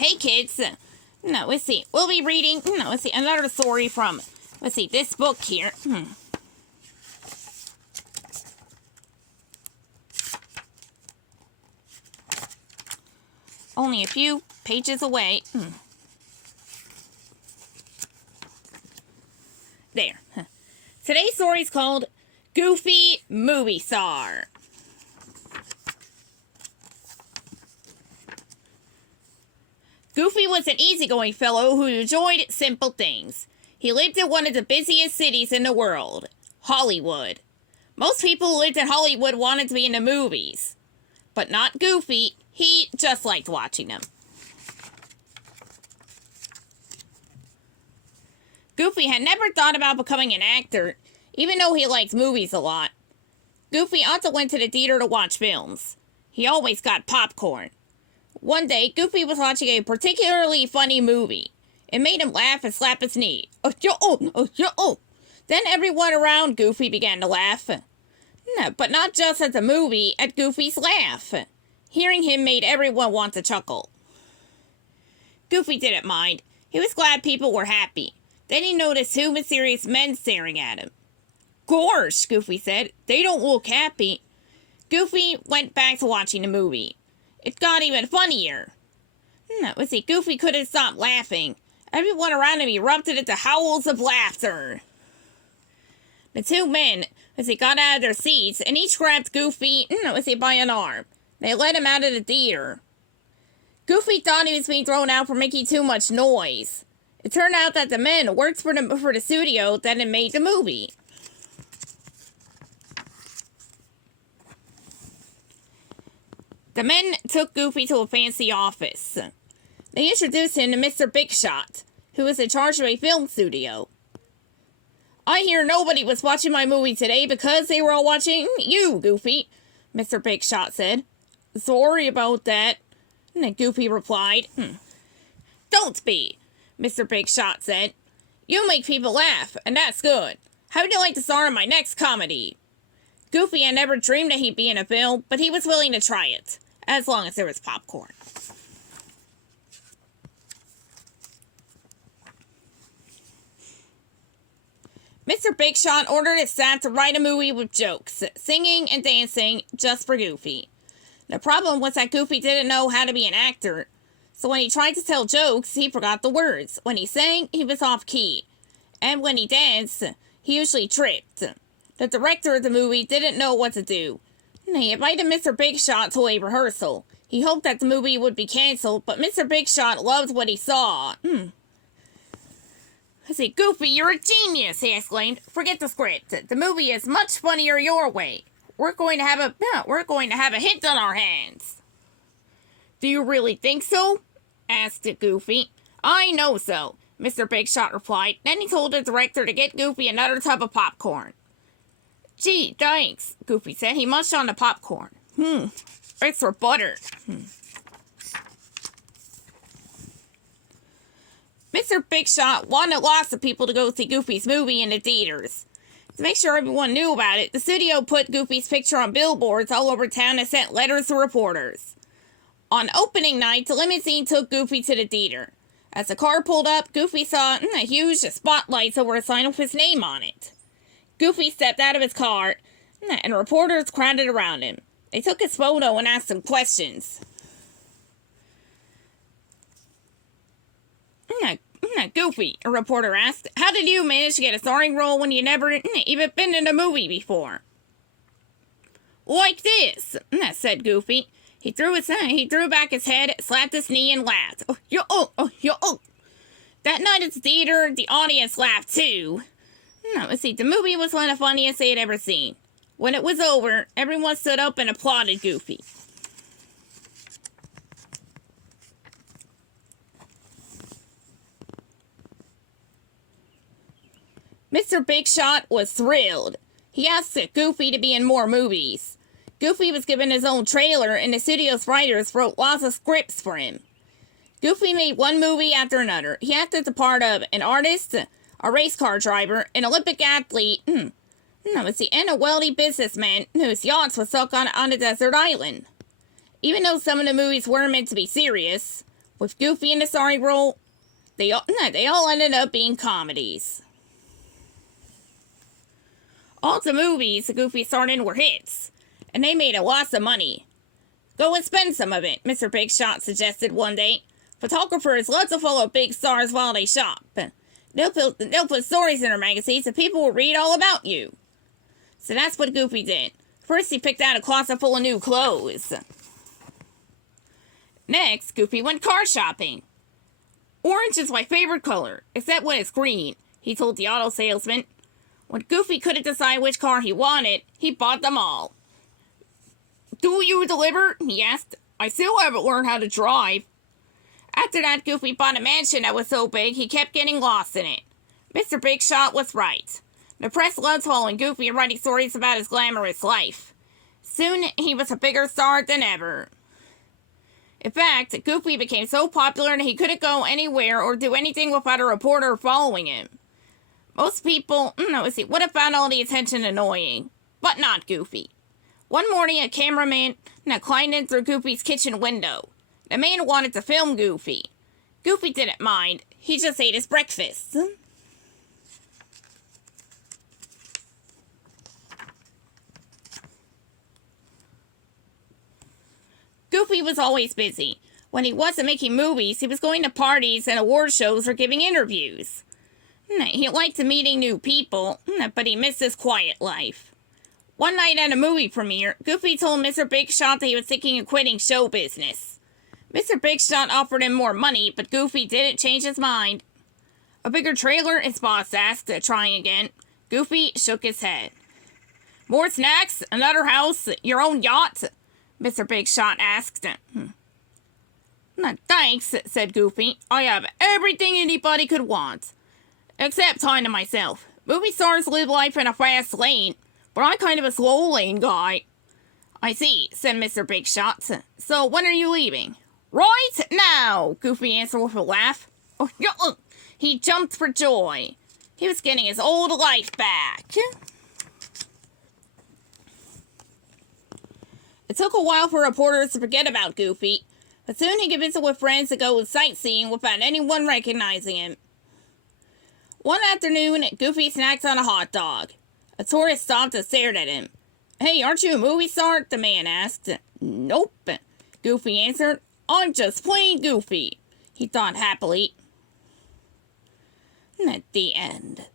Hey kids, let's see, we'll be reading, another story from, this book here. Only a few pages away. There. Today's story is called Goofy Movie Star. Goofy was an easygoing fellow who enjoyed simple things. He lived in one of the busiest cities in the world, Hollywood. Most people who lived in Hollywood wanted to be in the movies. But not Goofy. He just liked watching them. Goofy had never thought about becoming an actor, even though he liked movies a lot. Goofy also went to the theater to watch films. He always got popcorn. One day, Goofy was watching a particularly funny movie. It made him laugh and slap his knee. Then everyone around Goofy began to laugh. But not just at the movie, at Goofy's laugh. Hearing him made everyone want to chuckle. Goofy didn't mind. He was glad people were happy. Then he noticed two mysterious men staring at him. "Gosh," Goofy said, "they don't look happy." Goofy went back to watching the movie. It got even funnier. Goofy couldn't stop laughing. Everyone around him erupted into howls of laughter. The two men, got out of their seats, and each grabbed Goofy, by an arm. They led him out of the theater. Goofy thought he was being thrown out for making too much noise. It turned out that the men worked for the studio that had made the movie. The men took Goofy to a fancy office. They introduced him to Mr. Big Shot, who was in charge of a film studio. "I hear nobody was watching my movie today because they were all watching you, Goofy," Mr. Big Shot said. "Sorry about that," Goofy replied. "Don't be," Mr. Big Shot said. "You make people laugh, and that's good. How would you like to star in my next comedy?" Goofy had never dreamed that he'd be in a film, but he was willing to try it, as long as there was popcorn. Mr. Big Shot ordered his staff to write a movie with jokes, singing and dancing, just for Goofy. The problem was that Goofy didn't know how to be an actor, so when he tried to tell jokes, he forgot the words. When he sang, he was off key. And when he danced, he usually tripped. The director of the movie didn't know what to do. He invited Mr. Big Shot to a rehearsal. He hoped that the movie would be canceled, but Mr. Big Shot loved what he saw. "Goofy, you're a genius," he exclaimed. "Forget the script. The movie is much funnier your way. We're going to have a hit on our hands." "Do you really think so?" asked Goofy. "I know so," Mr. Big Shot replied. Then he told the director to get Goofy another tub of popcorn. "Gee, thanks," Goofy said. He munched on the popcorn. Extra butter. Mr. Big Shot wanted lots of people to go see Goofy's movie in the theaters. To make sure everyone knew about it, the studio put Goofy's picture on billboards all over town and sent letters to reporters. On opening night, the limousine took Goofy to the theater. As the car pulled up, Goofy saw huge spotlights over a sign with his name on it. Goofy stepped out of his car, and reporters crowded around him. They took his photo and asked him questions. "Goofy," a reporter asked, "how did you manage to get a starring role when you never even been in a movie before?" "Like this," said Goofy. He threw back his head, slapped his knee, and laughed. That night at the theater, the audience laughed too. The movie was one of the funniest they had ever seen. When it was over, everyone stood up and applauded Goofy. Mr. Big Shot was thrilled. He asked Goofy to be in more movies. Goofy was given his own trailer, and the studio's writers wrote lots of scripts for him. Goofy made one movie after another. He acted the part of an artist, a race car driver, an Olympic athlete, and a wealthy businessman whose yachts were stuck on a desert island. Even though some of the movies were meant to be serious, With Goofy in the starring role, they all ended up being comedies. All the movies Goofy starred in were hits, and they made a lot of money. Go and spend some of it, Mr. Big Shot suggested one day. Photographers love to follow big stars while they shop. They'll put stories in their magazines and people will read all about you. So that's what Goofy did. First, he picked out a closet full of new clothes. Next, Goofy went car shopping. Orange is my favorite color, except when it's green, he told the auto salesman. When Goofy couldn't decide which car he wanted, he bought them all. Do you deliver? He asked. I still haven't learned how to drive. After that, Goofy bought a mansion that was so big he kept getting lost in it. Mr. Big Shot was right. The press loved following Goofy and writing stories about his glamorous life. Soon, he was a bigger star than ever. In fact, Goofy became so popular that he couldn't go anywhere or do anything without a reporter following him. Most people would have found all the attention annoying, but not Goofy. One morning, a cameraman climbed in through Goofy's kitchen window. The man wanted to film Goofy. Goofy didn't mind. He just ate his breakfast. Goofy was always busy. When he wasn't making movies, he was going to parties and award shows or giving interviews. He liked meeting new people, but he missed his quiet life. One night at a movie premiere, Goofy told Mr. Big Shot that he was thinking of quitting show business. Mr. Big Shot offered him more money, but Goofy didn't change his mind. A bigger trailer? His boss asked, trying again. Goofy shook his head. More snacks? Another house? Your own yacht? Mr. Big Shot asked. Thanks, said Goofy. I have everything anybody could want. Except time to myself. Movie stars live life in a fast lane, but I'm kind of a slow lane guy. I see, said Mr. Big Shot. So when are you leaving? Right now, Goofy answered with a laugh. He jumped for joy. He was getting his old life back. It took a while for reporters to forget about Goofy, but soon he could visit with friends to go sightseeing without anyone recognizing him. One afternoon, Goofy snacked on a hot dog. A tourist stopped and stared at him. Hey, aren't you a movie star? The man asked. Nope, Goofy answered. I'm just plain Goofy, he thought happily. At the end.